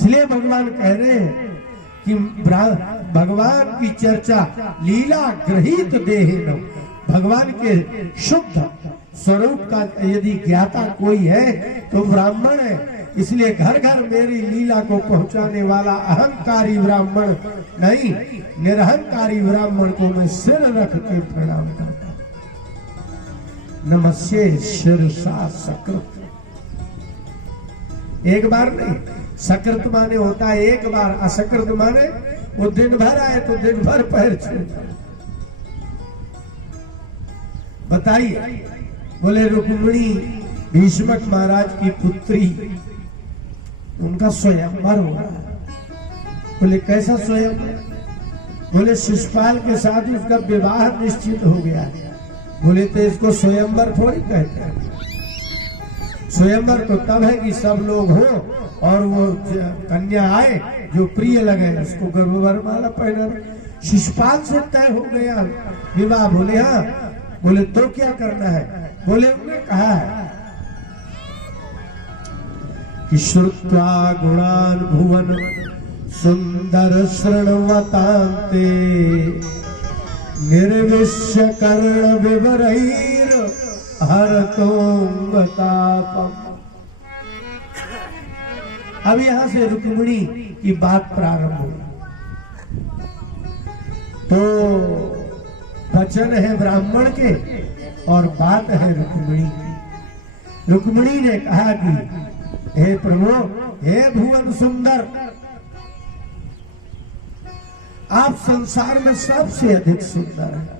इसलिए भगवान कह रहे हैं कि भगवान की चर्चा लीला ग्रहित देहे न, भगवान के शुद्ध स्वरूप का यदि ज्ञाता कोई है तो ब्राह्मण है। इसलिए घर घर मेरी लीला को पहुंचाने वाला अहंकारी ब्राह्मण नहीं, निरहंकारी ब्राह्मण को मैं सिर रख के प्रणाम करता हूं। नमस्ते शिरसा सकृत, एक बार नहीं, सकृत माने होता है एक बार, असकृत माने वो दिन भर आए तो दिन भर पैर छूटा। बताइए, बोले रुक्मिणी भीष्मक महाराज की पुत्री, उनका स्वयंवर हो रहा है। बोले कैसा स्वयंवर? बोले शिशुपाल के साथ उसका विवाह निश्चित हो गया है। बोले तो इसको स्वयंवर थोड़ी कहते हैं। स्वयंवर तो तब है कि सब लोग हो और वो कन्या आए जो प्रिय लगे, उसको गर्भवर माला पहना। शिशुपाल से तय हो गया विवाह। बोले हाँ। बोले तो क्या करना है? बोले उन्होंने कहा है कि श्रुत्वा गुणान भुवन सुंदर शृण्वतान्ते निर्विश्य कर्ण विवरैर हरतों तापम। अब यहां से रुक्मिणी की बात प्रारंभ हुई। तो वचन है ब्राह्मण के और बात है रुक्मिणी की। रुक्मिणी ने कहा कि हे प्रभु, हे भुवन सुंदर, आप संसार में सबसे अधिक सुंदर हैं।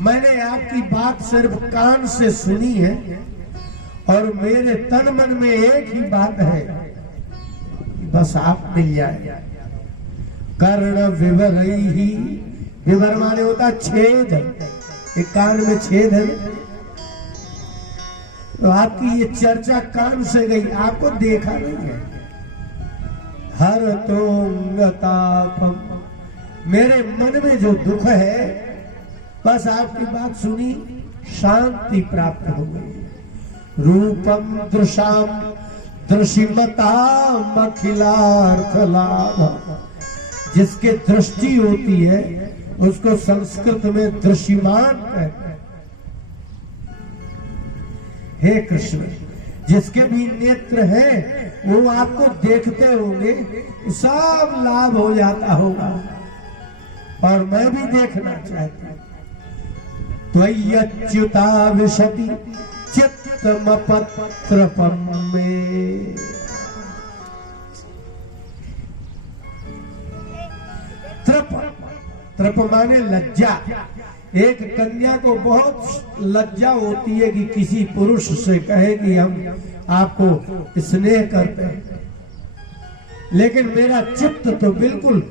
मैंने आपकी बात सिर्फ कान से सुनी है और मेरे तन मन में एक ही बात है, बस आप मिल जाए। कर्ण विवर ही, विवर माने होता छेद, एक कान में छेद है। तो आपकी ये चर्चा कान से गई, आपको देखा नहीं है। हर तोंगतापम, मेरे मन में जो दुख है, बस आपकी बात सुनी शांति प्राप्त हो गई। रूपम दृशाम दृशिमताम अखिलार्थ लाभ, जिसके दृष्टि होती है उसको संस्कृत में दृश्यमान कहते हैं। हे कृष्ण, जिसके भी नेत्र हैं वो आपको देखते होंगे, सब लाभ हो जाता होगा, और मैं भी देखना चाहता हूं। त्वय्यच्युता विशति चित्तमपत्रपम में। त्रप माने लज्जा। एक कन्या को बहुत लज्जा होती है कि किसी पुरुष से कहे कि हम आपको स्नेह करते हैं, लेकिन मेरा चित्त तो बिल्कुल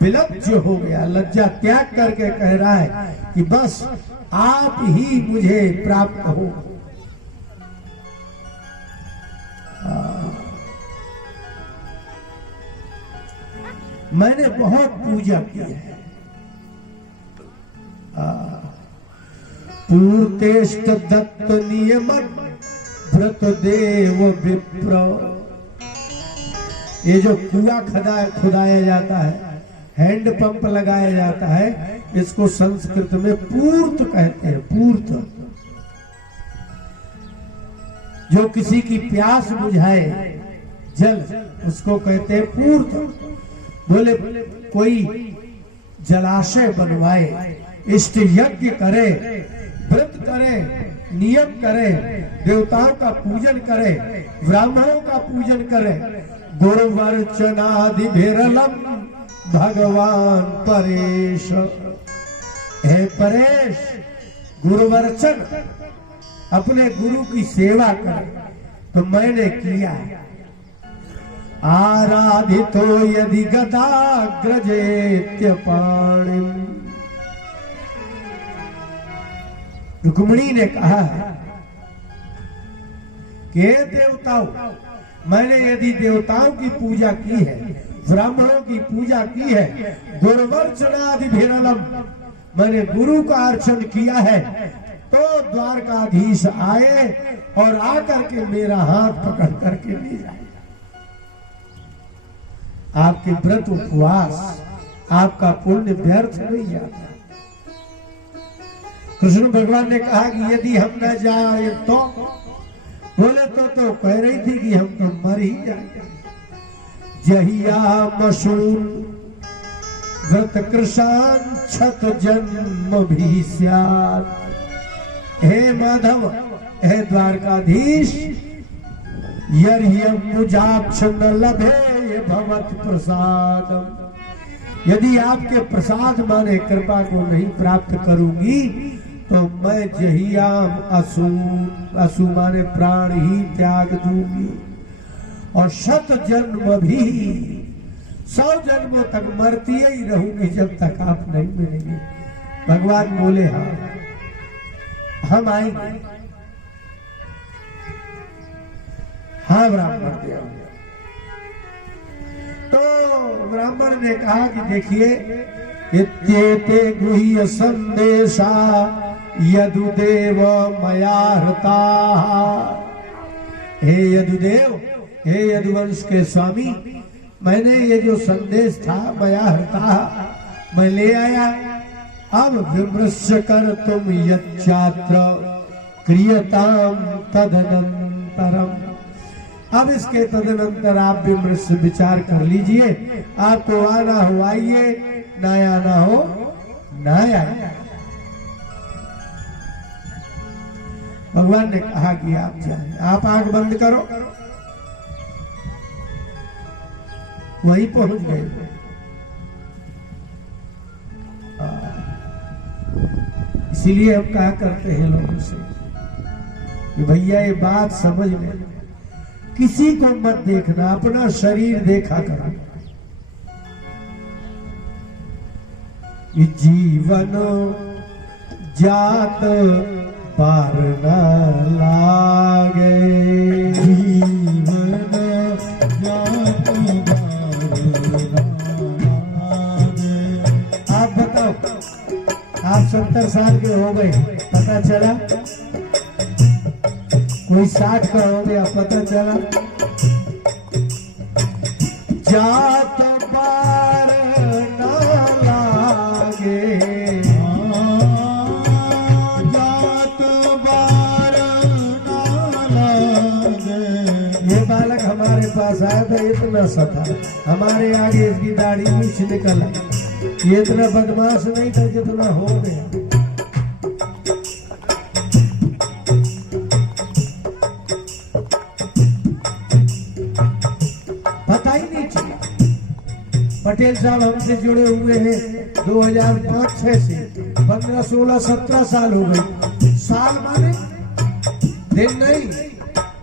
विलज्ज हो गया, लज्जा त्याग करके कह रहा है कि बस आप ही मुझे प्राप्त हो। मैंने बहुत पूजा की है। पूर्तेष्ट दत्त नियम व्रत देव विप्र, ये जो कुआं खुदाया जाता है, हैंड पंप लगाया जाता है, इसको संस्कृत में पूर्त कहते हैं। पूर्त, जो किसी की प्यास बुझाए जल, उसको कहते हैं पूर्त। बोले कोई जलाशय बनवाए, इष्ट यज्ञ करे, व्रत करे, नियम करे, देवताओं का पूजन करे, ब्राह्मणों का पूजन करे, गुरुवर्चनादि भेरलम भगवान परेश। हे परेश, गुरुवर्चन, अपने गुरु की सेवा करे। तो मैंने किया। आराधितो यदि गदाग्रजेत्य पाणिम, रुक्मिणी ने कहा कि हे देवताओं, मैंने यदि देवताओं की पूजा की है, ब्राह्मणों की पूजा की है, गुरुवर्चनादि भेरलम, मैंने गुरु का अर्चन किया है, तो द्वारकाधीश आए और आकर के मेरा हाथ पकड़ करके ले जाए। आपके व्रत उपवास, आपका पुण्य व्यर्थ नहीं जाता। कृष्ण भगवान ने कहा कि यदि हम न जाए तो, बोले तो कह रही थी कि हम तो मर ही जाएंगे। जहिया मशून व्रत कृषान छत जन्म भी स्यात्। हे माधव, हे द्वारकाधीश, यर्ह्यम्बुजाक्ष न लभे भवत प्रसादम। यदि आपके प्रसाद माने कृपा को नहीं प्राप्त करूंगी तो मैं जहियाम असु माने प्राण ही त्याग दूंगी, और शत जन्म भी 100 जन्मों तक मरती ही रहूंगी जब तक आप नहीं मिलेंगे। भगवान बोले हाँ, हम आएंगे। हाँ ब्राह्मण देव। तो ब्राह्मण ने कहा कि देखिए, इत्येते गुह्य संदेशा यदुदेव मया हृता। हे यदुदेव, हे यदुवंश के स्वामी, मैंने ये जो संदेश था मया हृता, मैं ले आया। अब विमृश्य कर तुम यच्चात्र क्रियताम तदनंतरम। अब इसके तदनंतर आप विमृश्य विचार कर लीजिए। आपको आना हो आइए, ना आना हो ना आइए। भगवान ने कहा कि आप जाए। आप आंख बंद करो, वहीं पहुंच गए। इसीलिए हम कहा करते हैं लोगों से कि भैया ये बात समझ में, किसी को मत देखना, अपना शरीर देखा करो। जीवन जात पार न लागे, जीवन जात पार न लागे। आप बताओ, आप 70 साल के हो गए, पता चला? कोई 60 का हो गया, पता चला? जात पार न लागे, जात पार न लागे। ये बालक हमारे पास आया था, इतना सता, हमारे आगे इसकी दाढ़ी मूछ निकल आई। ये इतना बदमाश नहीं था जितना हो गया। पता ही नहीं चला। पटेल साहब हमसे जुड़े हुए हैं 2005-6 से, 15, 16, 17 साल हो गए। साल माने दिन नहीं,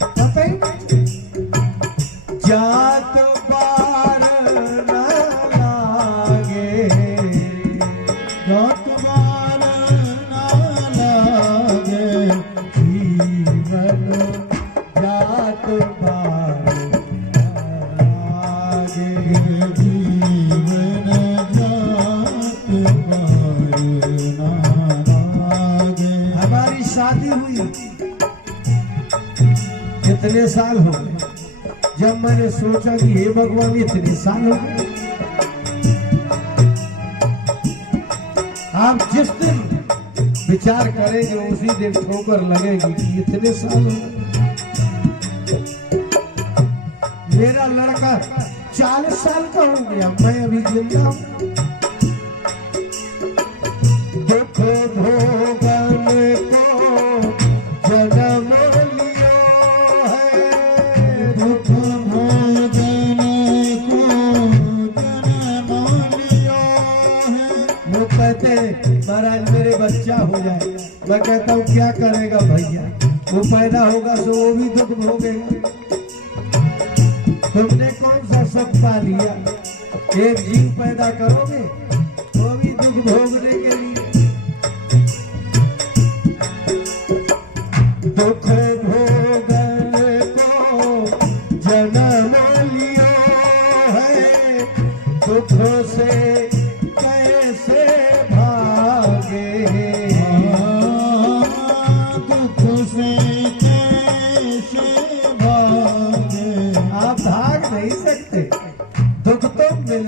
पता ही नहीं। जात पार न लागे, जात पार न लागे, जीवन जात पार शादी हुई कितने साल हो गए, जब मैंने सोचा कि हे भगवान इतने साल हो गए। आप जिस दिन विचार करेंगे उसी दिन ठोकर लगेगी कि इतने साल हो गए। मेरा लड़का 40 साल का हो गया, मैं अभी जिंदा हूं। दुख भोगन को जन्म लियो है, दुख भोगन को जन्म लियो है। वो कहते महाराज मेरे बच्चा हो जाए, मैं कहता हूँ क्या करेगा भैया, वो पैदा होगा तो वो भी दुख भोगेगा। तुमने कौन सा सब पा लिया? एक जीव पैदा करोगे वो भी दुख भोगने के लिए। दुख भोगन को जन्म लियो है, दुख से कैसे भागे, दुख से कैसे भागे। आप भाग नहीं सकते, दुख तो मिल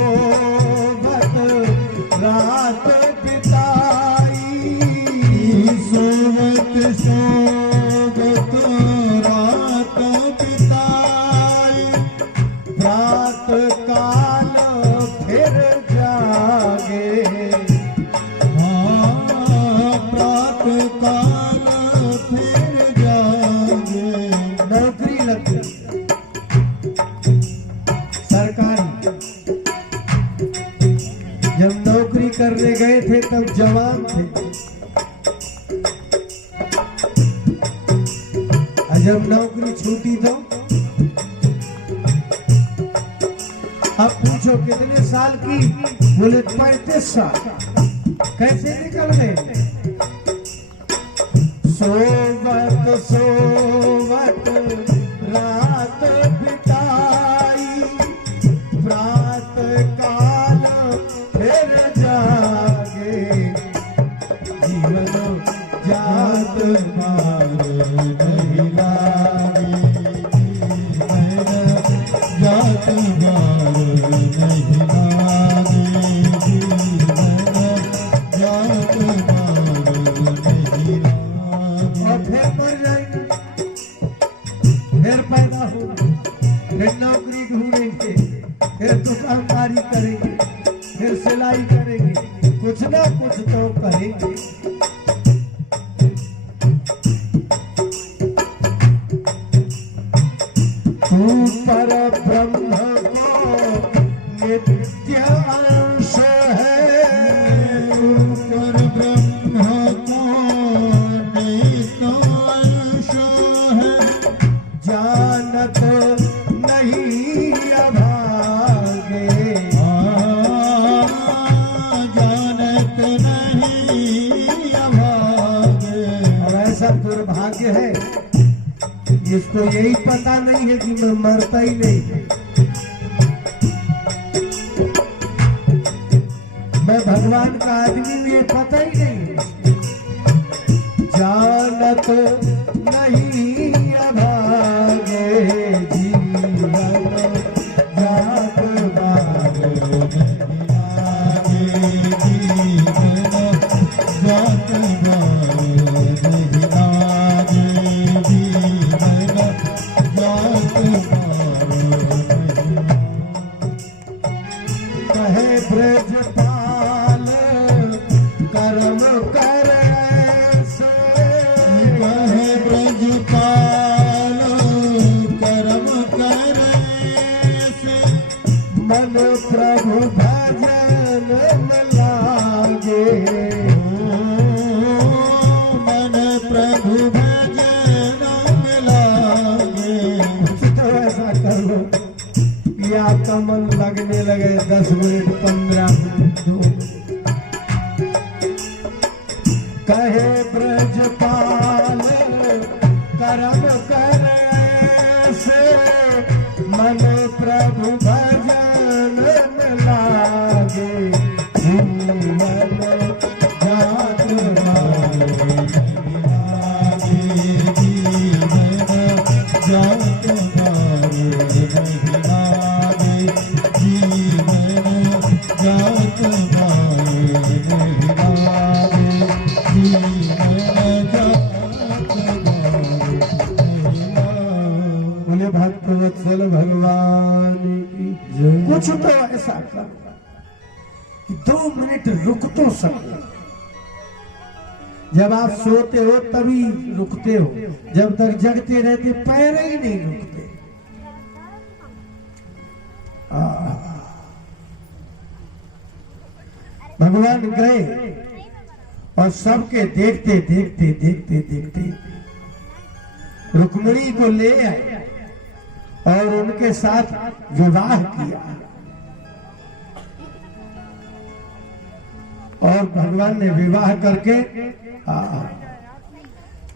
सोवत रात बिताई, सोवत सोवत रात बिताई, प्रात काल फिर जागे, प्रात काल फिर जागे। नौकरी लग गई सरकारी। जब नौकरी करने गए थे तब जवान थे, और जब नौकरी छूटी तो अब पूछो कितने साल की? बोले 35 साल। कैसे निकल गए? सोवत सोवत रात बिताई, प्रात काल फिर जागे, जीवन जात मार नहीं लागे, जात मार नहीं लागे, जात मार नहीं लागे। और फिर मर जाएंगे, फिर पैदा होंगे, फिर नौकरी ढूंढेंगे, फिर दुकानदारी करेंगे, फिर सिलाई करेंगे, कुछ ना कुछ तो करेंगे। तू पर ब्रह्म को नित्य अंश है, पर ब्रह्म को नित्य अंश है, जानत नहीं अभागे, जानत नहीं अभागे। और ऐसा दुर्भाग्य है जिसको यही पता नहीं है कि मैं मरता ही नहीं, मैं भगवान का आदमी हूं, ये पता ही नहीं। जानत नहीं अभागे, जीवन जात मारे नहीं लागे, जीवन जात मारे नहीं लागे, जीवन जात मारे नहीं लागे। कहे ब्रजपाल कर्म कर ऐसे, कहे ब्रजपाल कर्म करे से, मन प्रभु भजन में लागे, मन प्रभु भजन में लागे। तो ऐसा कर लो या कमल लगने लगे 10 मिनट 15 मिनट 2 मिनट। कहे ब्रजपाल कर्म कर ऐसे, मन प्रभु भजन में लागे, जीवन जात मारे नहीं लागे, जीवन जात मारे नहीं लागे, जीवन जात मारे नहीं लागे, जीवन जात मारे नहीं लागे। बोले भक्तवत्सल भगवान की जय। कुछ तो ऐसा कर कि 2 मिनट रुक तो सके। जब आप सोते हो तभी रुकते हो, जब तक जगते रहते पैर ही नहीं रुकते। भगवान गए और सबके देखते देखते देखते देखते रुक्मिणी को ले आए और उनके साथ विवाह किया। और भगवान ने विवाह करके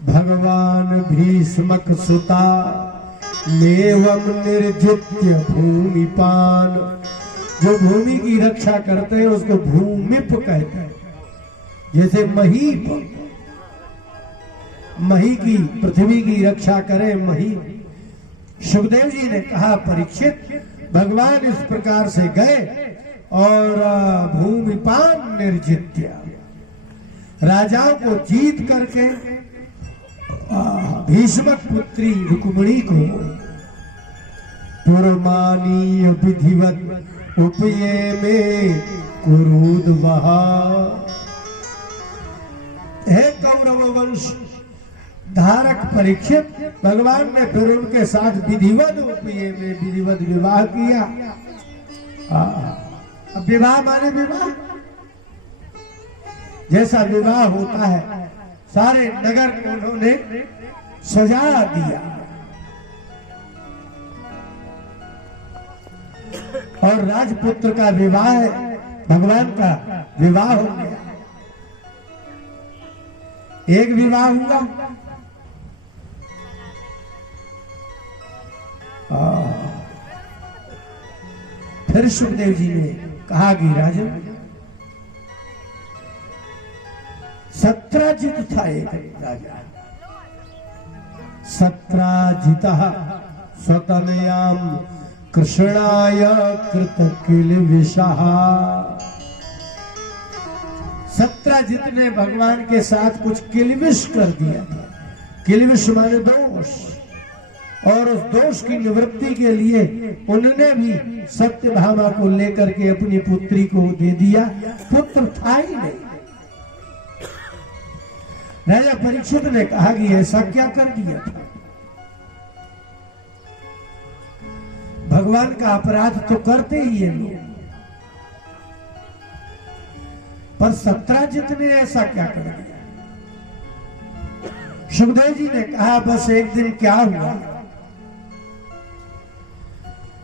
भगवान भीष्मक सुता नेवम निर्जित्य भूमिपान, जो भूमि की रक्षा करते हैं उसको भूमिप कहते हैं। जैसे महीप, मही की पृथ्वी की रक्षा करे मही। सुखदेव जी ने कहा परीक्षित, भगवान इस प्रकार से गए और भूमिपान निर्जित्य, राजाओं को जीत करके भीष्मक पुत्री रुक्मिणी को पुरमानीय विधिवत उपये में कुरूद वहा। हे कौरव वंश धारक परीक्षित, भगवान ने फिर उनके साथ विधिवत उपये में विधिवत विवाह किया। अब विवाह माने विवाह, जैसा विवाह होता है सारे नगर को उन्होंने सजा दिया और राजपुत्र का विवाह भगवान का विवाह हो गया। एक विवाह हुआ, फिर सुखदेव जी ने कहा कि राजन, सत्राजित था एक राजा, सत्राजित स्वतनयाम कृष्णाय कृत किलविषः। सत्राजित ने भगवान के साथ कुछ किलविष कर दिया था। किलविष माने दोष, और उस दोष की निवृत्ति के लिए उन्होंने भी सत्यभामा को लेकर के अपनी पुत्री को दे दिया। पुत्र था ही नहीं। राजा परीक्षित ने कहा कि ऐसा क्या कर दिया था? भगवान का अपराध तो करते ही है लोग, पर सत्राजित ने ऐसा क्या कर दिया? सुखदेव जी ने कहा बस एक दिन क्या हुआ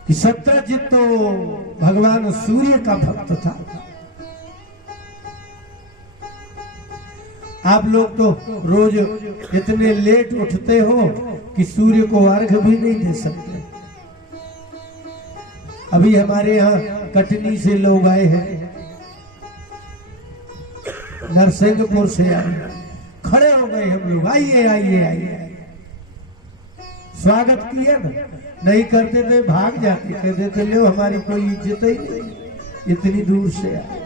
कि सत्राजित तो भगवान सूर्य का भक्त था। आप लोग तो रोज इतने लेट उठते हो कि सूर्य को अर्घ भी नहीं दे सकते। अभी हमारे यहाँ कटनी से लोग आए हैं, नरसिंहपुर से आए, खड़े हो गए हम लोग, आइए आइए आइए। स्वागत किया ना, नहीं करते थे भाग जाते, कहते थे लो हमारी कोई इज्जत ही नहीं, इतनी दूर से आए।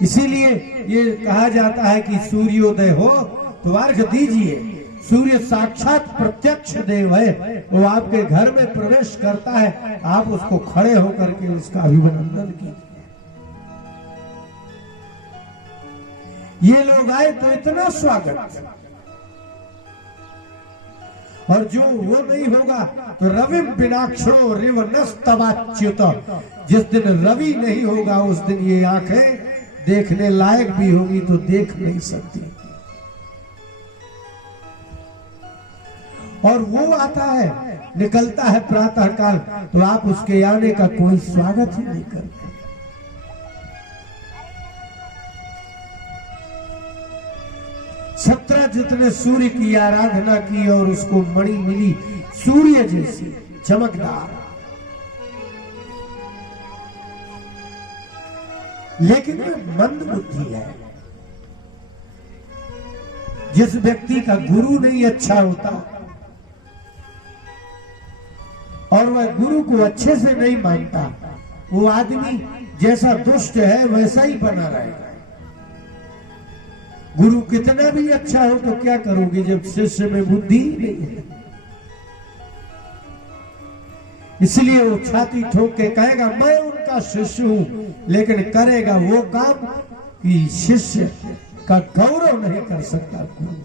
इसीलिए ये कहा जाता है कि सूर्योदय हो तो अर्घ दीजिए। सूर्य साक्षात प्रत्यक्ष देव है, वो आपके घर में प्रवेश करता है, आप उसको खड़े होकर के उसका अभिनंदन कीजिए। ये लोग आए तो इतना स्वागत, और जो वो नहीं होगा तो रवि बिनाक्षरो रिव नस्तवाच्युत, जिस दिन रवि नहीं होगा उस दिन ये आंखें देखने लायक भी होगी तो देख नहीं सकती। और वो आता है, निकलता है प्रातः काल, तो आप उसके आने का कोई स्वागत ही नहीं करते। सत्राजित ने सूर्य की आराधना की और उसको मणि मिली सूर्य जैसी चमकदार। लेकिन वो मंद बुद्धि है। जिस व्यक्ति का गुरु नहीं अच्छा होता और वह गुरु को अच्छे से नहीं मानता, वो आदमी जैसा दुष्ट है वैसा ही बना रहेगा। गुरु कितना भी अच्छा हो तो क्या करोगे जब शिष्य में बुद्धि ही नहीं है। इसलिए वो छाती ठोक के कहेगा मैं उनका शिष्य हूं, लेकिन करेगा वो काम कि शिष्य का गौरव नहीं कर सकता गुरु।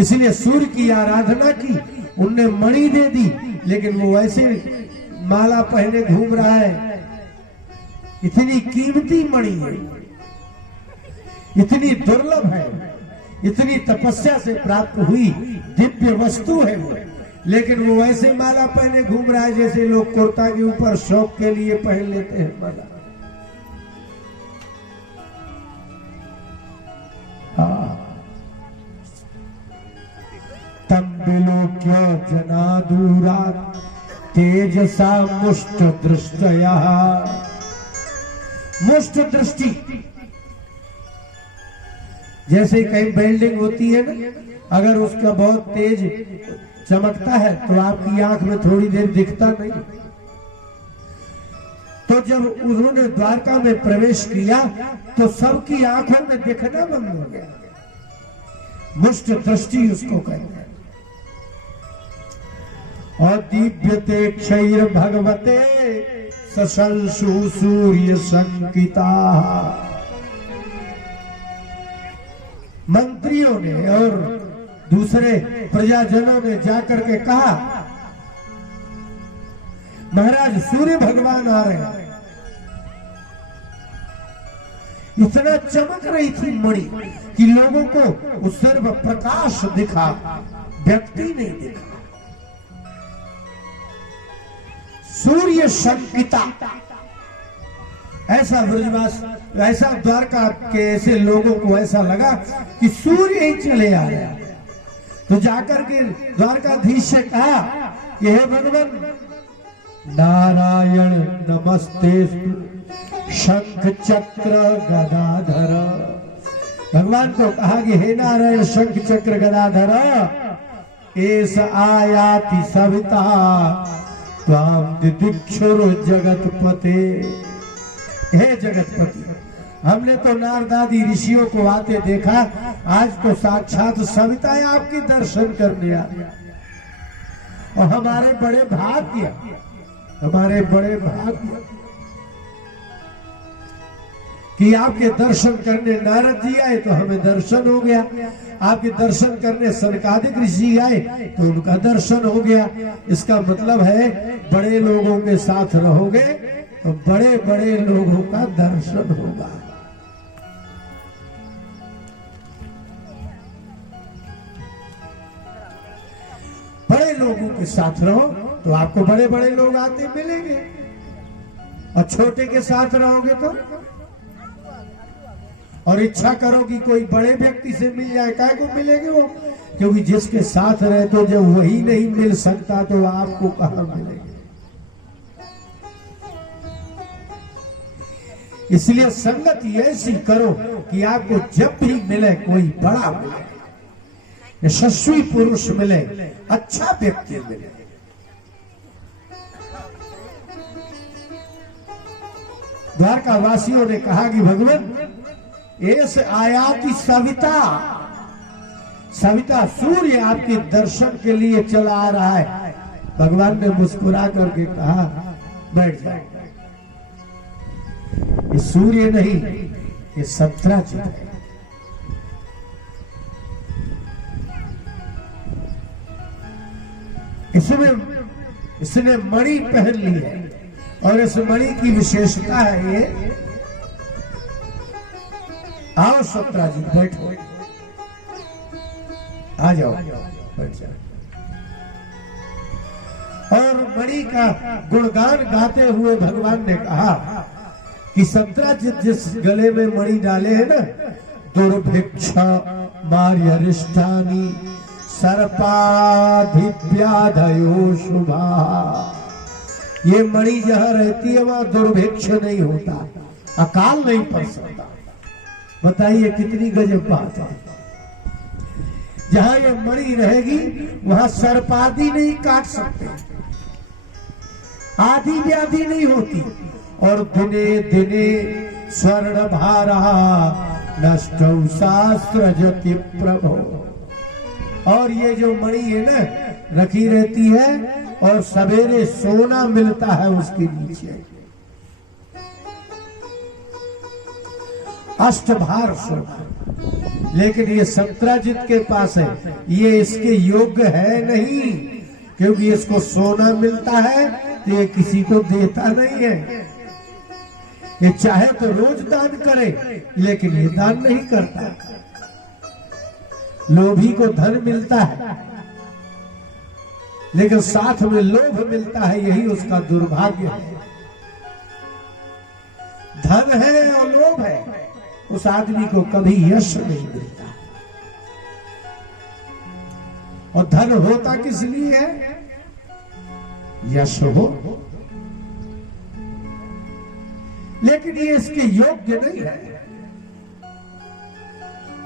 इसलिए सूर्य की आराधना की, उनने मणि दे दी, लेकिन वो ऐसे माला पहने घूम रहा है। इतनी कीमती मणि है, इतनी दुर्लभ है, इतनी तपस्या से प्राप्त हुई दिव्य वस्तु है वो, लेकिन वो ऐसे माला पहने घूम रहा है जैसे लोग कुर्ता के ऊपर शौक के लिए पहन लेते हैं माला। तंबिलोक्य जनादूरा तेजसा मुष्ट दृष्टया। मुष्ट दृष्टि जैसे कहीं बिल्डिंग होती है ना, अगर उसका बहुत तेज चमकता है तो आपकी आंख में थोड़ी देर दिखता नहीं, तो जब उन्होंने द्वारका में प्रवेश किया तो सबकी आंखों में दिखना बंद हो गया। मुष्ट दृष्टि उसको कहते हैं। और दिव्यते क्षैर भगवते सशंसु सूर्य संकिता। मंत्रियों ने और दूसरे प्रजाजनों ने जाकर के कहा, महाराज सूर्य भगवान आ रहे हैं। इतना चमक रही थी मणि कि लोगों को उस सिर्फ प्रकाश दिखा, व्यक्ति नहीं दिखा। सूर्य संकिता, ऐसा ब्रजवास, ऐसा द्वारका के ऐसे लोगों को ऐसा लगा कि सूर्य ही चले आ रहा। तो जाकर के द्वारकाधीश से कहा कि हे भगवान नारायण नमस्ते शंख चक्र गदाधर। भगवान को कहा कि हे नारायण शंख चक्र गदाधर, एस आयाति सविता त्वाम दिदिक्षुर जगतपते। हे जगतपति, हमने तो नारदादि ऋषियों को आते देखा, आज तो साक्षात सविता आपके दर्शन करने आ गया। और हमारे बड़े भाग्य, हमारे बड़े भाग्य कि आपके दर्शन करने नारद जी आए तो हमें दर्शन हो गया, आपके दर्शन करने सनकादिक ऋषि आए तो उनका दर्शन हो गया। इसका मतलब है बड़े लोगों के साथ रहोगे तो बड़े बड़े लोगों का दर्शन होगा। बड़े लोगों के साथ रहो तो आपको बड़े बड़े लोग आते मिलेंगे, और छोटे के साथ रहोगे तो, और इच्छा करो कि कोई बड़े व्यक्ति से मिल जाए, काय को मिलेंगे वो? क्योंकि जिसके साथ रहे तो जब वही नहीं मिल सकता तो आपको कहां मिलेंगे। इसलिए संगत ऐसी करो कि आपको जब भी मिले कोई बड़ा मिले, यशस्वी पुरुष मिले, अच्छा व्यक्ति मिले। द्वारका वासियों ने कहा कि भगवान एस आयाति सविता, सविता सूर्य आपके दर्शन के लिए चला आ रहा है। भगवान ने मुस्कुरा करके कहा बैठ जाओ। ये सूर्य नहीं, ये सत्राजित है। इसने मणि पहन ली है, और इस मणि की विशेषता है ये। आओ सत्राजित बैठो, आ जाओ बैठ जाओ। और मणि का गुणगान गाते हुए भगवान ने कहा कि सत्राजित जिस गले में मणि डाले हैं ना, दुर्भिक्ष मार्यरिष्टानि सर्पाधिव्याधयो शुभा। ये मणि जहां रहती है वहां दुर्भिक्ष नहीं होता, अकाल नहीं पड़ सकता। बताइए कितनी गजब बात है। जहां ये मणि रहेगी वहां सर्पादि नहीं काट सकते, आदि व्याधि नहीं होती। और दिने दिने स्वर्ण भारा नष्टौ शास्त्र जति प्रभो। और ये जो मणि है ना रखी रहती है, और सवेरे सोना मिलता है उसके नीचे, अष्टभार सोना। लेकिन ये सत्राजित के पास है, ये इसके योग्य है नहीं, क्योंकि इसको सोना मिलता है तो ये किसी को देता नहीं है। ये चाहे तो रोज दान करे, लेकिन ये दान नहीं करता। लोभी को धन मिलता है, लेकिन साथ में लोभ मिलता है, यही उसका दुर्भाग्य है। धन है और लोभ है, उस आदमी को कभी यश नहीं मिलता। और धन होता किस लिए है? यश हो, लेकिन ये इसके योग्य नहीं है।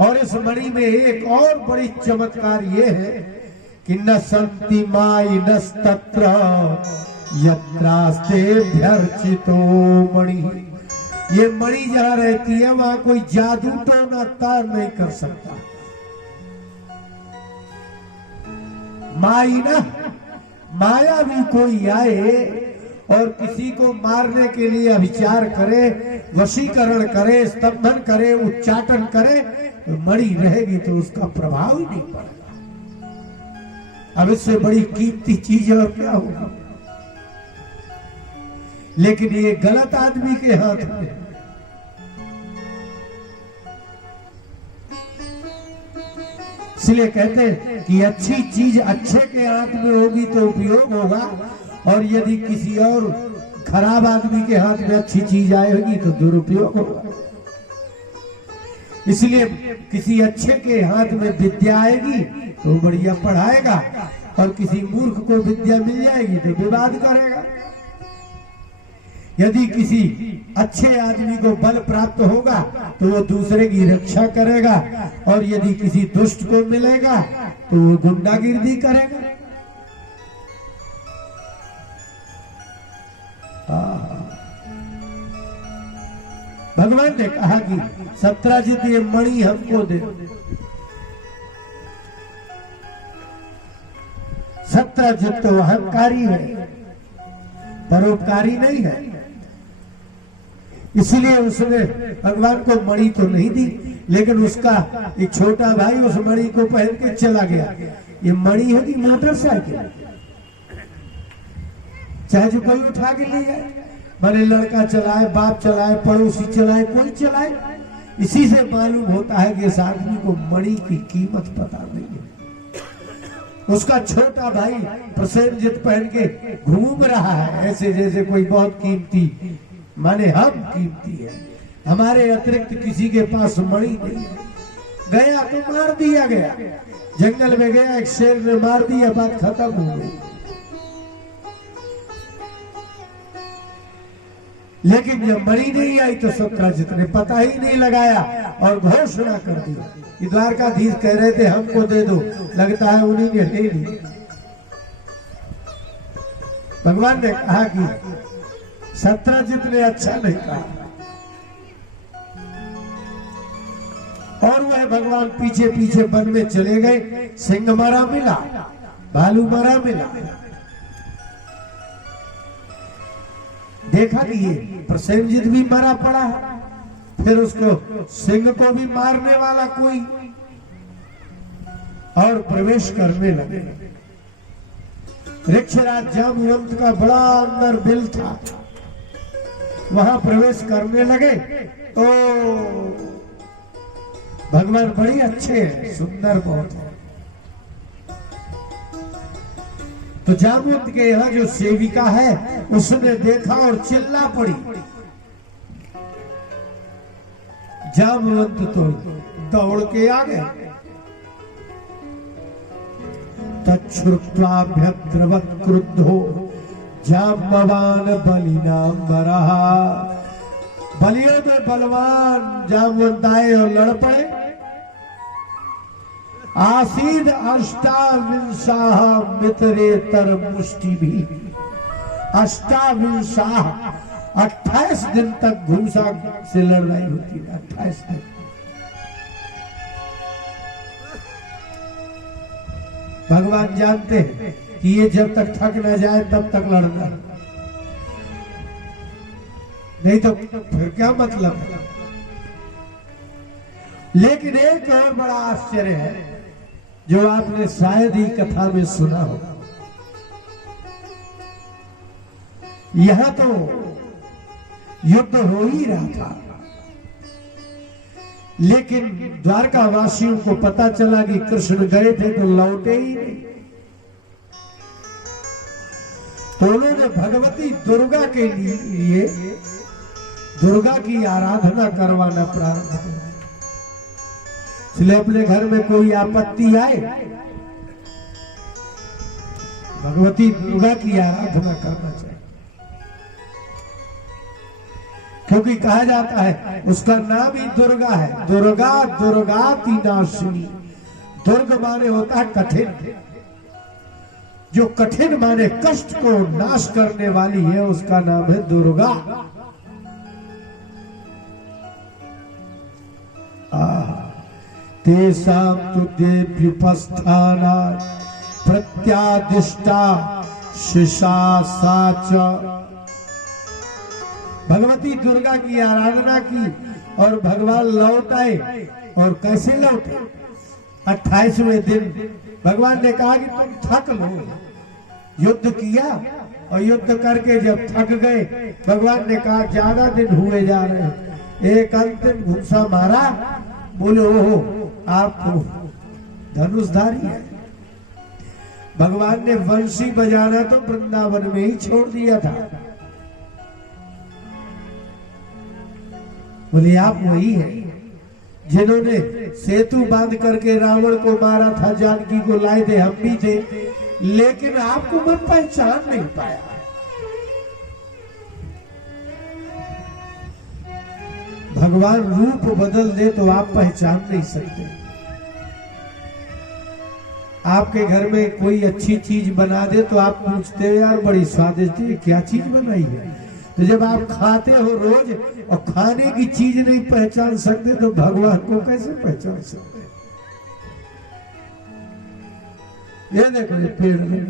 और इस मणि में एक और बड़ी चमत्कार ये है कि न संति माई नस्तत्र यत्रास्ते भ्यर्चितो मणि, ये मणि जहां रहती है वहां कोई जादू टोना तार नहीं कर सकता। माई ना, माया भी कोई आए और किसी को मारने के लिए विचार करे, वशीकरण करे, स्तंभन करे, उच्चाटन करे, तो मणि रहेगी तो उसका प्रभाव ही नहीं पड़ेगा। अब इससे बड़ी कीमती चीज और क्या होगा। लेकिन ये गलत आदमी के हाथ में, इसलिए कहते हैं कि अच्छी चीज अच्छे के हाथ में होगी तो उपयोग होगा, और यदि किसी और खराब आदमी के हाथ में अच्छी चीज आएगी तो दुरुपयोग होगा। इसलिए किसी अच्छे के हाथ में विद्या आएगी तो बढ़िया पढ़ाएगा, और किसी मूर्ख को विद्या मिल जाएगी तो विवाद करेगा। यदि किसी अच्छे आदमी को बल प्राप्त होगा तो वो दूसरे की रक्षा करेगा, और यदि किसी दुष्ट को मिलेगा तो वो गुंडागिर्दी करेगा। भगवान ने कहा कि सत्राजित ये मणि हमको दे। सत्राजित तो अहंकारी है, परोपकारी नहीं है, इसलिए उसने भगवान को मणि तो नहीं दी, लेकिन उसका एक छोटा भाई उस मणि को पहन के चला गया। ये मणि है कि मोटरसाइकिल, चाहे जो कोई उठा के ले जाए, भले लड़का चलाए, बाप चलाए, पड़ोसी चलाए, कोई चलाए, इसी से मालूम होता है कि इस आदमी को मणि की कीमत पता नहीं है। उसका छोटा भाई प्रसेनजित पहन के घूम रहा है ऐसे जैसे कोई बहुत कीमती, माने हम कीमती है, हमारे अतिरिक्त किसी के पास मणि नहीं है। गया तो मार दिया गया, जंगल में गया, एक शेर ने मार दिया, बात खत्म हो गई। लेकिन जब मणि नहीं आई तो सत्राजित ने पता ही नहीं लगाया और घोषणा कर दी कि द्वारकाधीश कह रहे थे हमको दे दो, लगता है उन्हीं ने ले ली। भगवान ने कहा कि सत्राजित ने अच्छा नहीं कहा, और वह भगवान पीछे पीछे वन में चले गए। सिंह मरा मिला, भालू मरा मिला, देखा कि ये प्रसेनजित भी मरा पड़ा है, फिर उसको सिंह को भी मारने वाला कोई, और प्रवेश करने लगे। ऋक्षराज जामवंत का बड़ा अंदर दिल था, वहां प्रवेश करने लगे तो भगवान बड़े अच्छे हैं, सुंदर बहुत है। तो जामवंत के यहाँ जो सेविका है उसने देखा और चिल्ला पड़ी। जामवंत तो दौड़ के आ गए। तच्छ्रुत्वाभ्यद्रवत् क्रुद्धो जाम्बवान बलिनाम्बरा, बलियों में बलवान जामवंत आए और लड़ पड़े। आसीद अष्टाविंशाह मित्रेतर मुष्टि भी, अष्टाविंशाह 28 दिन तक घूसा से लड़ाई होती है, 28 दिन। भगवान जानते हैं कि ये जब तक थक न जाए तब तक लड़ना, नहीं तो फिर क्या मतलब है। लेकिन एक और बड़ा आश्चर्य है जो आपने शायद ही कथा में सुना हो। यहां तो युद्ध हो ही रहा था, लेकिन द्वारका वासियों को पता चला कि कृष्ण गए थे तो लौटे ही नहीं। तो उन्होंने भगवती दुर्गा के लिए दुर्गा की आराधना करवाना प्रारंभ किया। इसलिए अपने घर में कोई आपत्ति आए, भगवती दुर्गा की आराधना करना चाहिए, क्योंकि कहा जाता है उसका नाम ही दुर्गा है। दुर्गा दुर्गाति नाशिनी, दुर्ग माने होता है कठिन। जो कठिन माने कष्ट को नाश करने वाली है, उसका नाम है दुर्गा। तेषां तु देव्युपस्थाना प्रत्यादिष्टा शिशासा च। भगवती दुर्गा की आराधना की और भगवान लौट आए। और कैसे लौटे? 28वें दिन भगवान ने कहा कि तुम थक लो। युद्ध किया और युद्ध करके जब थक गए, भगवान ने कहा ज्यादा दिन हुए जा रहे हैं। एक अंतिम घुसा मारा, बोले ओहो आप तो धनुषधारी है। भगवान ने वंशी बजाना तो वृंदावन में ही छोड़ दिया था। बोले आप वही है जिन्होंने सेतु बांध करके रावण को मारा था, जानकी को लाए थे, हम भी थे, लेकिन आपको मैं पहचान नहीं पाया। भगवान रूप बदल दे तो आप पहचान नहीं सकते। आपके घर में कोई अच्छी चीज बना दे तो आप पूछते हो यार बड़ी स्वादिष्ट है, क्या चीज बनाई है। तो जब आप खाते हो रोज और खाने की चीज नहीं पहचान सकते तो भगवान को कैसे पहचान सकते? ये देखो ये पेड़ है,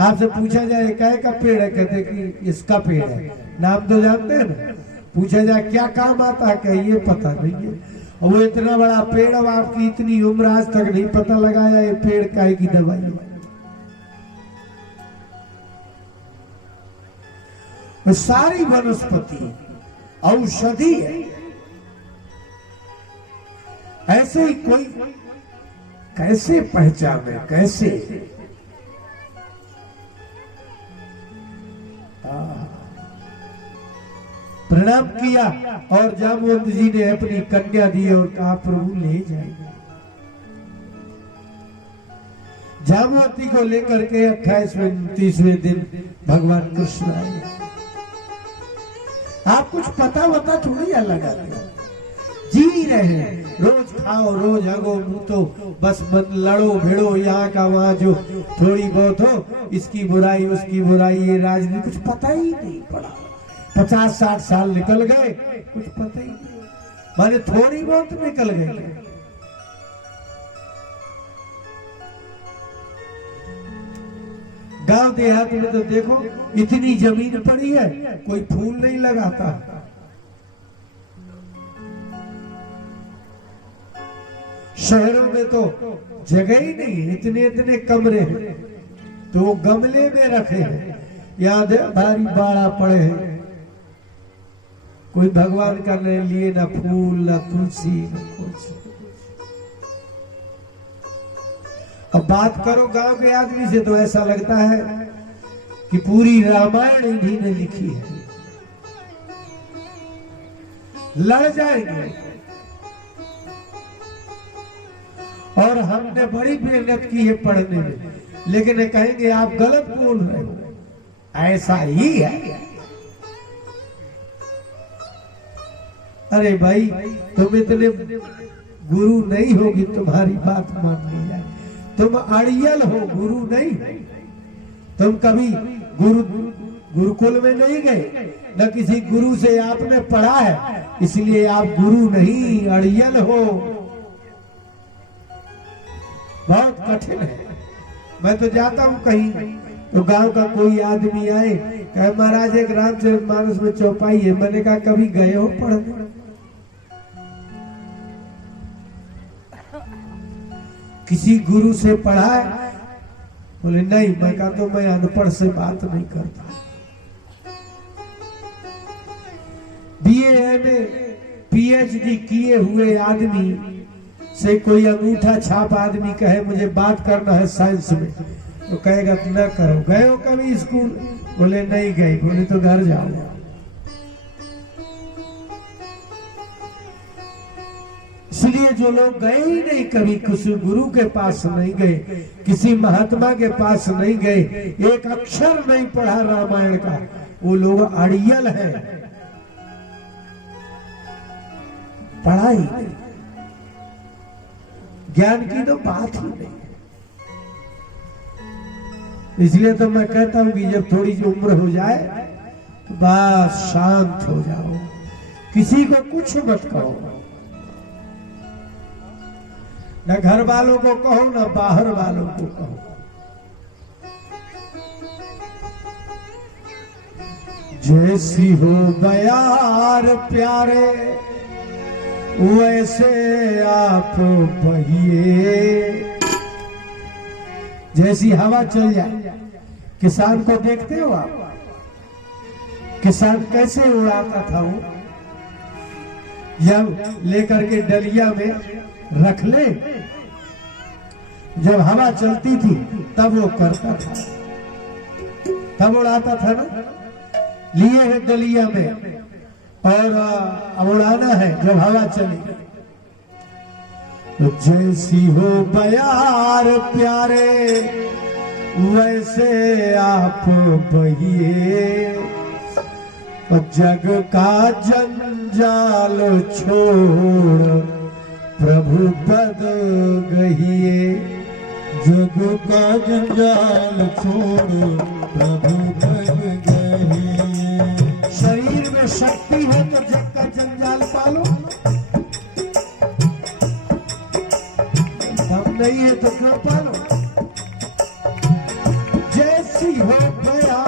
आपसे पूछा जाए काय का पेड़ है, कहते कि इसका पेड़ है। नाम तो जानते हैं ना। पूछा जाए क्या काम आता है, क्या ये पता नहीं है। और वो इतना बड़ा पेड़, अब आपकी इतनी उम्र आज तक नहीं पता लगाया ये पेड़ काय की दवाई है। सारी वनस्पति औषधि है। ऐसे ही कोई कैसे पहचाने, कैसे? प्रणाम किया और जामवंत जी ने अपनी कन्या दी और कहा प्रभु ले जाएंगे। जामवती को लेकर के 28वें 29वें दिन भगवान कृष्ण आए। आप कुछ पता वता थोड़ी लगाते, जी रहे हैं, रोज खाओ रोज हगो मूतो, बस मन लड़ो भिड़ो यहाँ का वहां, जो थोड़ी बहुत हो इसकी बुराई उसकी बुराई, ये राजनीति कुछ पता ही नहीं पड़ा। 50-60 साल निकल गए, कुछ पता ही नहीं, माने थोड़ी बहुत निकल गई। गांव देहात में तो देखो इतनी जमीन पड़ी है, कोई फूल नहीं लगाता। शहरों में तो जगह ही नहीं है, इतने इतने कमरे हैं तो वो गमले में रखे हैं। याद है भारी बाड़ा पड़े हैं, कोई भगवान का नहीं लिए, ना फूल ना तुलसी ना कुछ। अब बात करो गांव के आदमी से तो ऐसा लगता है कि पूरी रामायण इन्हीं ने लिखी है। लड़ जाएंगे और हमने बड़ी मेहनत की है पढ़ने में, लेकिन कहेंगे आप गलत बोल रहे हो, ऐसा ही है। अरे भाई तुम इतने गुरु नहीं होगी, तुम्हारी बात मान ली जाए। तुम अड़ियल हो, गुरु नहीं। तुम कभी गुरुकुल में नहीं गए, न किसी गुरु से आपने पढ़ा है, इसलिए आप गुरु नहीं, अड़ियल हो। बहुत कठिन है। मैं तो जाता हूं कहीं तो गांव का कोई आदमी आए, कहे महाराज एक रामचरितमानस में चौपाई है। मैंने कहा कभी गए हो पढ़ने? किसी गुरु से पढ़ा है? बोले नहीं। मैं कहा तो मैं अनपढ़ से बात नहीं करता। बीए एमए पीएचडी किए हुए आदमी से कोई अंगूठा छाप आदमी कहे मुझे बात करना है साइंस में, तो कहेगा न करो। गए हो कभी स्कूल? बोले नहीं गए। बोले तो घर जाओ। इसलिए जो लोग गए ही नहीं, कभी किसी गुरु के पास नहीं गए, किसी महात्मा के पास नहीं गए, एक अक्षर नहीं पढ़ा रामायण का, वो लोग अड़ियल है। पढ़ाई ज्ञान की तो बात ही नहीं। इसलिए तो मैं कहता हूं कि जब थोड़ी सी उम्र हो जाए तो बस शांत हो जाओ, किसी को कुछ मत कहो, न घर वालों को कहो न बाहर वालों को कहो। जैसी हो बयार प्यारे वैसे आप बहिए। जैसी हवा चल जाए, किसान को देखते हो आप, किसान कैसे उड़ाता था वो, जब लेकर के डलिया में रख ले, जब हवा चलती थी तब वो करता था, तब उड़ाता था ना। लिए है डलिया में और उड़ाना है जब हवा चली। तो जैसी हो बयार प्यारे वैसे आप बहिए। तो जग का जंजाल छोड़ प्रभु पद गहिए। जग का जंजाल छोड़ प्रभु पद गहिए। शरीर में शक्ति है तो जग का जंजाल पालो, दम नहीं है तो क्यों पालो। जैसी हो गया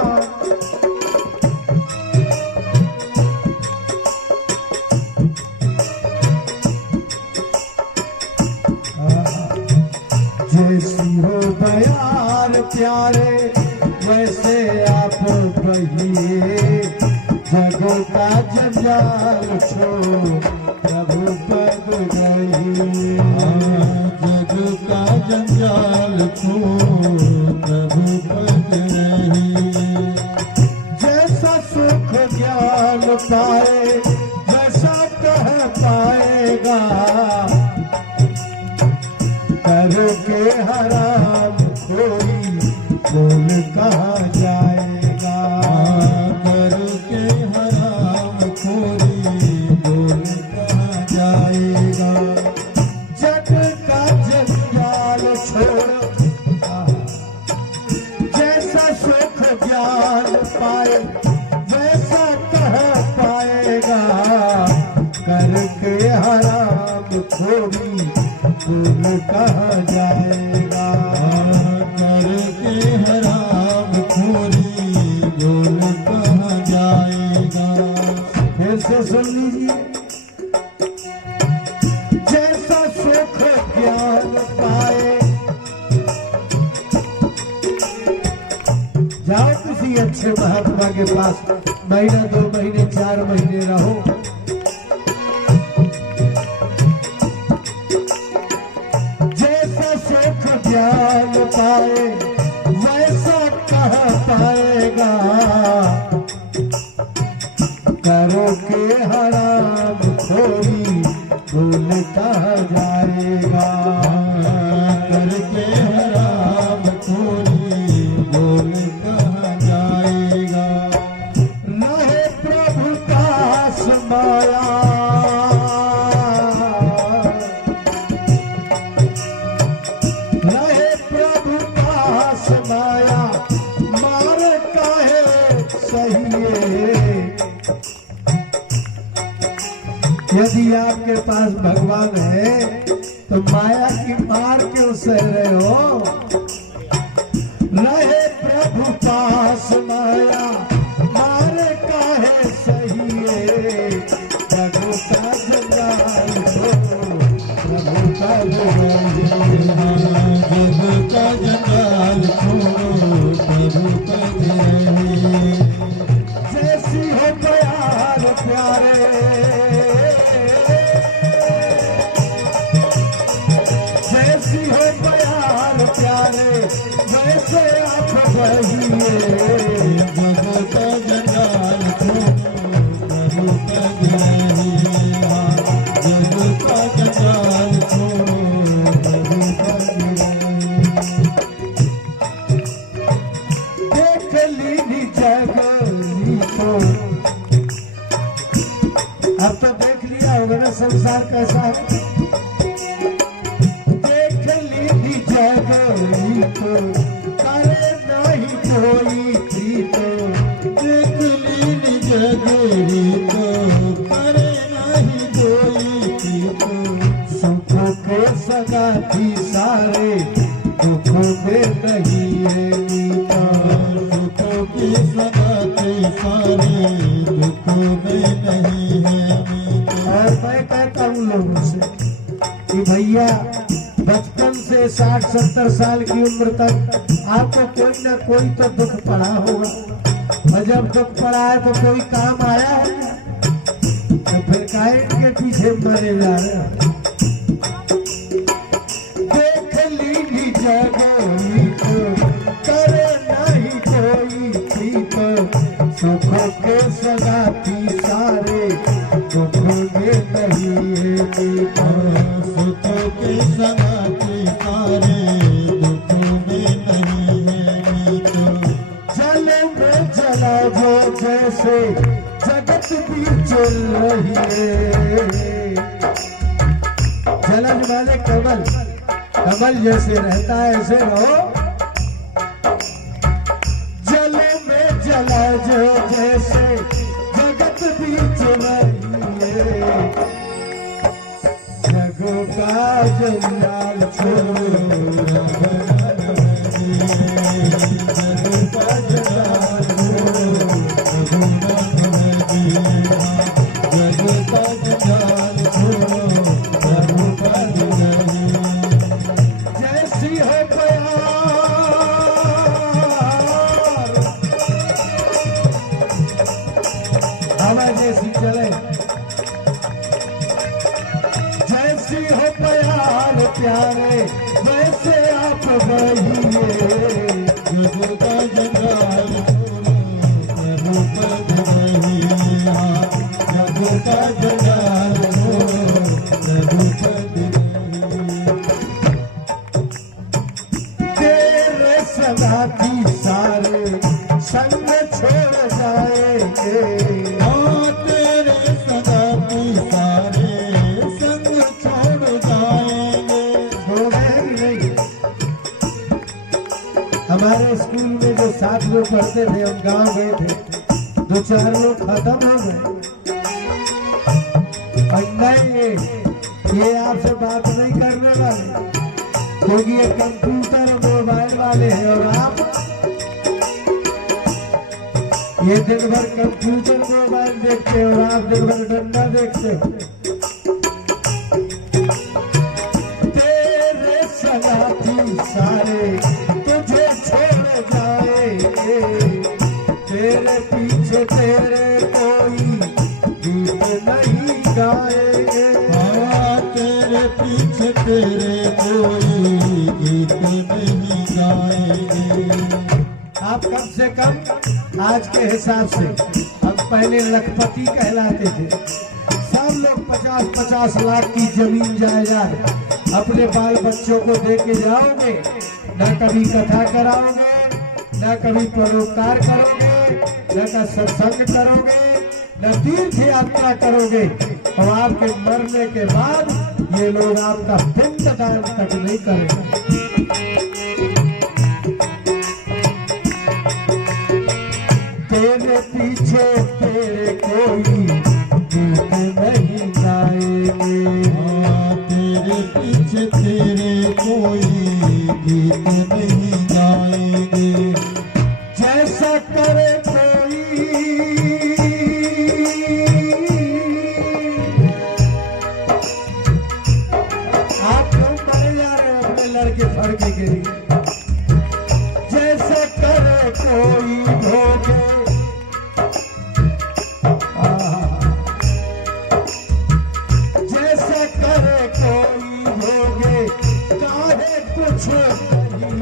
जैसी हो बयार प्यारे वैसे आप बहिए। जगो का जंजाल छोड़ प्रभु पद गहिए। जग का जंजाल छोड़ प्रभु पद गहिए। जैसा सुख ज्ञान पाए वैसा कह पाएगा। करके हराम कोई बोल कहाँ जाएगा। करके हराम खोरी बोल कहाँ जाएगा। जग का जंजाल छोड़ जैसा सुख ज्ञान पाए वैसा कह पाएगा। करके हराम खोरी बोल कहाँ जाएगा। करके हराम खोरी बोल कहाँ जाएगा। फिर से सुन लीजिए। जैसा सुख ज्ञान पाए, जाओ किसी अच्छे महात्मा के पास, महीना 2 महीने 4 महीने रहो। जैसा सुख ज्ञान पाए वैसा कह पाएगा। करो के हराम खोरी भूल कहाँ जाएगा। करके हराम खोरी बोल कहाँ जाएगा। रहे प्रभु दास माया रहे प्रभु दास माया मार काहे सहिए। यदि आपके पास भगवान है तो माया की मार क्यों सह रहे हो। रहे प्रभु पास माया मार काहे सहिए। प्रभु का जंजाल छोड़ो प्रभु का जग का जंजाल छोड़ो प्रभु पद गहिए। जैसी हो प्यार प्यारे जैसी हो प्यार प्यारे वैसे आप बहिए। जग का जंजाल छोड़ो प्रभु पद गहिए। जग का जंजाल छोड़ो प्रभु पद गहिए। देख लीनी जगली को, अब तो देख लिया होगा ना संसार कैसा है। देख लीनी जगली को करे नहीं लगे तो करे नहीं कोई प्रीत सुखों के सगाती सारे दुखों में नहीं है मीता सुखों की सगाते सारे दुखों में नहीं है मीता। और मैं कहता हूँ लोगों से कि भैया बचपन से 60-70 साल की उम्र तक आपको कोई ना कोई तो दुख पड़ा होगा और जब दुख पड़ा है तो कोई काम आया है क्या? तो फिर काहे इनके पीछे मरे जा रहे हैं? देख ली जगोई को करे नहीं कोई प्रीत सुखों के सगाती सारे दुखों में नहीं है मीता सुखों के सगाते सारे दुखों में नहीं है मीता। जल में जला जो जैसे जगत भी चल रही है जलन वाले कमल कमल जैसे रहता है ऐसे रहो जल में जला जो जैसे जगत भी चल रही है जगों का जंजाल छोड़ो जैसी हो प्यार हवा जैसी चले जैसी हो प्यार प्यारे वैसे आप बहिए जगों का जंजाल प्रभु पद रहिया जगों का जंजाल प्रभु पद तेरे सगाती सारे संग छोड़ जाएंगे तेरे सगाती सारे संग छोड़ जाएंगे। छोड़े ही नहीं हमारे स्कूल में जो 7 लोग पढ़ते थे हम गांव गए थे 2-4 लोग खत्म हो गए और नहीं ये आपसे बात नहीं करने वाले क्योंकि ये कंप्यूटर और मोबाइल वाले हैं और आप ये दिन भर कंप्यूटर मोबाइल देखते हो और आप दिन भर डंडा देखते हो तेरे सगाती सारे तुझे छोड़ जाएंगे तेरे पीछे तेरे कोई गीत नहीं गाएंगे तेरे पीछे तेरे कोई गीत नहीं गाएंगे। आप कम से कम आज के हिसाब से हम पहले लखपति कहलाते थे सब लोग 50-50 लाख की जमीन जायदाद अपने बाल बच्चों को दे के जाओगे न कभी कथा कराओगे न कभी परोपकार करोगे न का सत्संग करोगे न तीर्थ यात्रा करोगे और आपके मरने के बाद ये लोग आपका पिंड दान तक नहीं करेंगे तेरे पीछे तेरे कोई गीत नहीं गाएंगे तेरे पीछे तेरे कोई गीत नहीं गाएंगे। जैसा करे कोई आप क्यों मरे जा रहे हो अपने लड़के फड़के के लिए जैसा करे कोई भोगे जैसा करे कोई भोगे काहे कुछ नहीं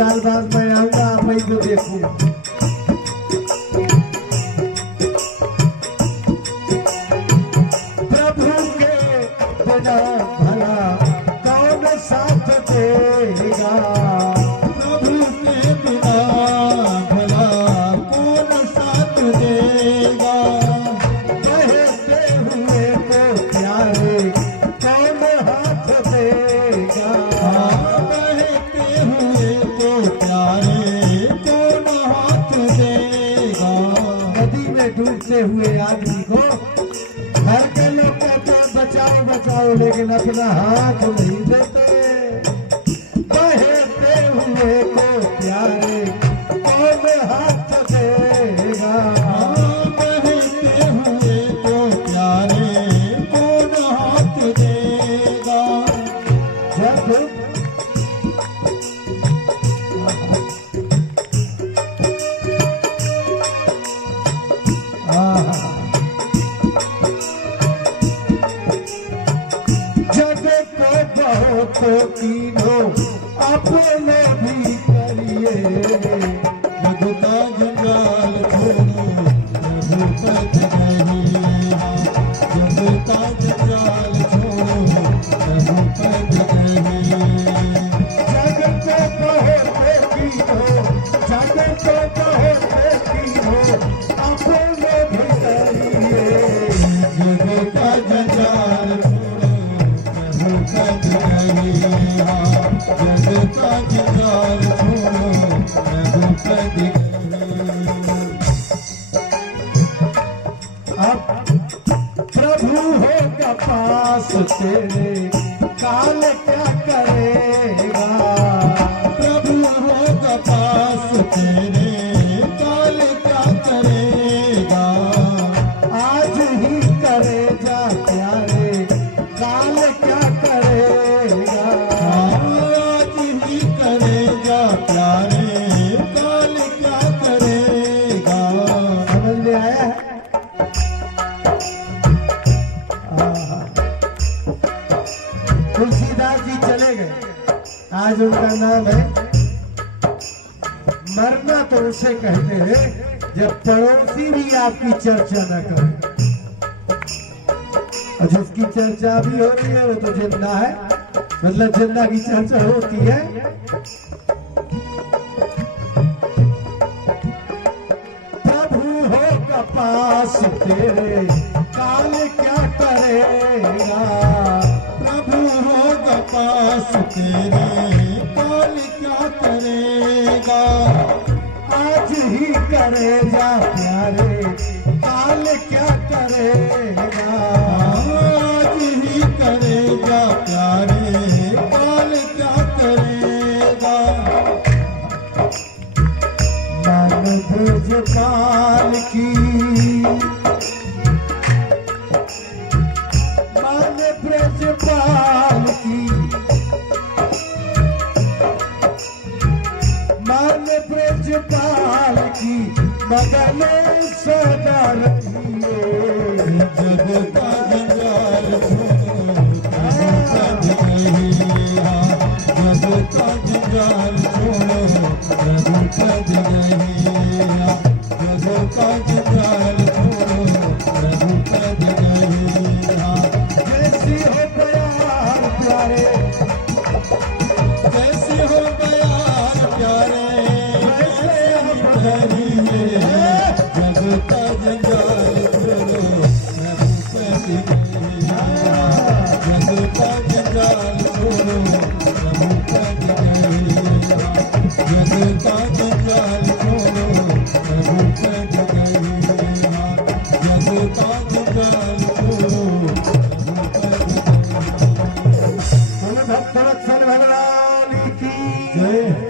साल बाद मैं आऊंगा, आप ही को देखूंगा। प्रभु के बिना भला कौन साथ देगा, प्रभु के बिना भला कौन साथ देगा। बहते हुए को प्यारे कौन हाथ देगा, बहते हुए को प्यारे कौन हाथ देगा। नदी में डूबते हुए आदमी को घर के लोग कहते हैं बचाओ बचाओ, लेकिन अपना हाथ नहीं देते। बहते हुए को प्यारे कौन हाथ देगा, बहते हुए को प्यारे कौन हाथ देगा। जब जग को बहुत तीनों अपने भी करिए, जग का जंजाल छोड़ो प्रभु पद रहिए। जग का जंजाल छोड़ो प्रभु पद रहिए। जग को बहुत तीनों, जग को बहुत तीनों अपने भी करिए। जग का जंजाल छोड़ो प्रभु पद रहिए। जग का जंजाल छोड़ो प्रभु पद रहिए। अब प्रभु होगा पास तेरे, काल क्या करेगा, प्रभु होगा पास तेरे, काल क्या करेगा। आज ही करे जा प्यारे, काल क्या करेगा। आज ही करेगा प्यारे, काल क्या करेगा। समझ में आया है? तुलसीदास जी चले गए, आज उनका नाम है। मरना तो उसे कहते हैं जब पड़ोसी भी आपकी चर्चा न करे, और जिसकी चर्चा भी हो रही है वो तो जिंदा है, मतलब जिंदा की चर्चा होती है। प्रभु होगा पास तेरे, काल क्या करेगा, प्रभु होगा पास तेरे, काल क्या करेगा। आज ही करे जा प्यारे, काल क्या करेगा। आज ही करेगा प्यारे, काल क्या करेगा। मन ब्रजपाल की, मन ब्रजपाल की, मन ब्रजपाल की मगन सदा रहिए। जग का जंजाल छोड़ो प्रभु पद रहिए। जग का जंजाल छोड़ो प्रभु पद रहिए। जग का जंजाल छोड़ो प्रभु पद रहिए। जैसी हो प्यार प्यारे, कैसे हो बयान प्यारे, कैसे हम रहिए। जग का जंजाल छोड़ो प्रभु पद रहिए। जग का जंजाल छोड़ो प्रभु पद रहिए। जग का जंजाल छोड़ो प्रभु पद रहिए। जग का जंजाल छोड़ो प्रभु पद रहिए। भक्त वत्सल भगवान की जय